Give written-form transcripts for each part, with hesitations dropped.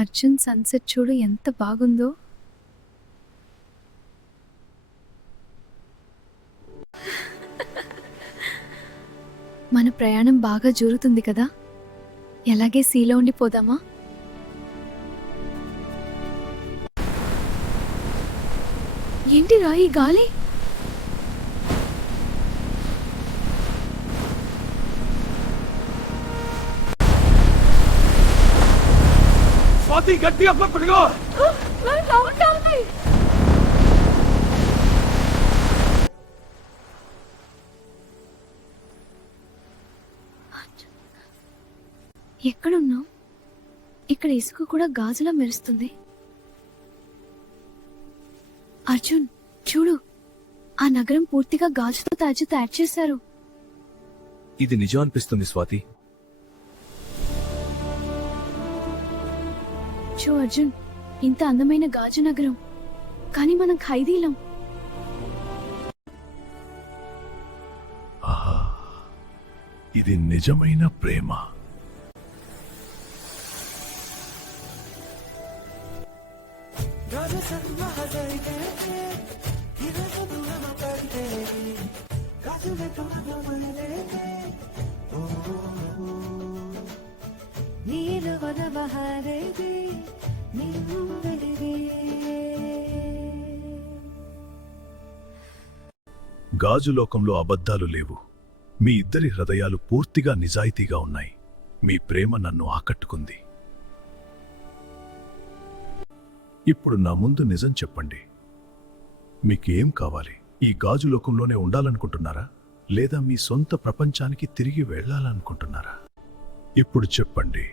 Arjun sunset చూడు ఎంత బాగుందో. మన ప్రయాణం బాగా జరుగుతుంది కదా, ఎలాగే సీలో ఉండిపోదామా? ఏంటిరా ఈ గాలి? స్వాతి గట్టిగా పట్టుకో. ఎక్కడున్నావు? ఇక్కడ ఇసుక కూడా గాజులా మెరుస్తుంది. అర్జున్ చూడు, ఆ నగరం పూర్తిగా గాజుతో తయారు చేశారు. ఇది నిజం అనిపిస్తుంది స్వాతి. చూ అర్జున్, ఇంత అందమైన గాజు నగరం, కానీ మనం ఖైదీలం. ఆహా, ఇది నిజమైన ప్రేమ. గాజు లోకంలో అబద్ధాలు లేవు. మీ ఇద్దరి హృదయాలు పూర్తిగా నిజాయితీగా ఉన్నాయి. మీ ప్రేమ నన్ను ఆకట్టుకుంది. ఇప్పుడు నా ముందు నిజం చెప్పండి. మీకేం కావాలి? ఈ గాజు లోకంలోనే ఉండాలనుకుంటున్నారా, లేదా మీ సొంత ప్రపంచానికి తిరిగి వెళ్ళాలనుకుంటున్నారా? ఇప్పుడు చెప్పండి,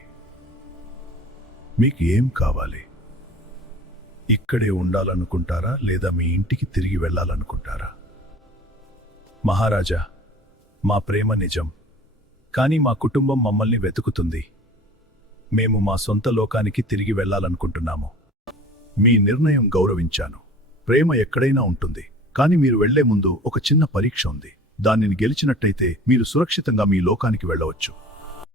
మీకు ఏం కావాలి? ఇక్కడే ఉండాలనుకుంటారా, లేదా మీ ఇంటికి తిరిగి వెళ్ళాలనుకుంటారా? మహారాజా, మా ప్రేమ నిజం, కానీ మా కుటుంబం మమ్మల్ని వెతుకుతుంది. మేము మా సొంత లోకానికి తిరిగి వెళ్ళాలనుకుంటున్నాము. మీ నిర్ణయం గౌరవించాను. ప్రేమ ఎక్కడైనా ఉంటుంది, కానీ మీరు వెళ్లే ముందు ఒక చిన్న పరీక్ష ఉంది. దానిని గెలిచినట్టయితే మీరు సురక్షితంగా మీ లోకానికి వెళ్ళవచ్చు.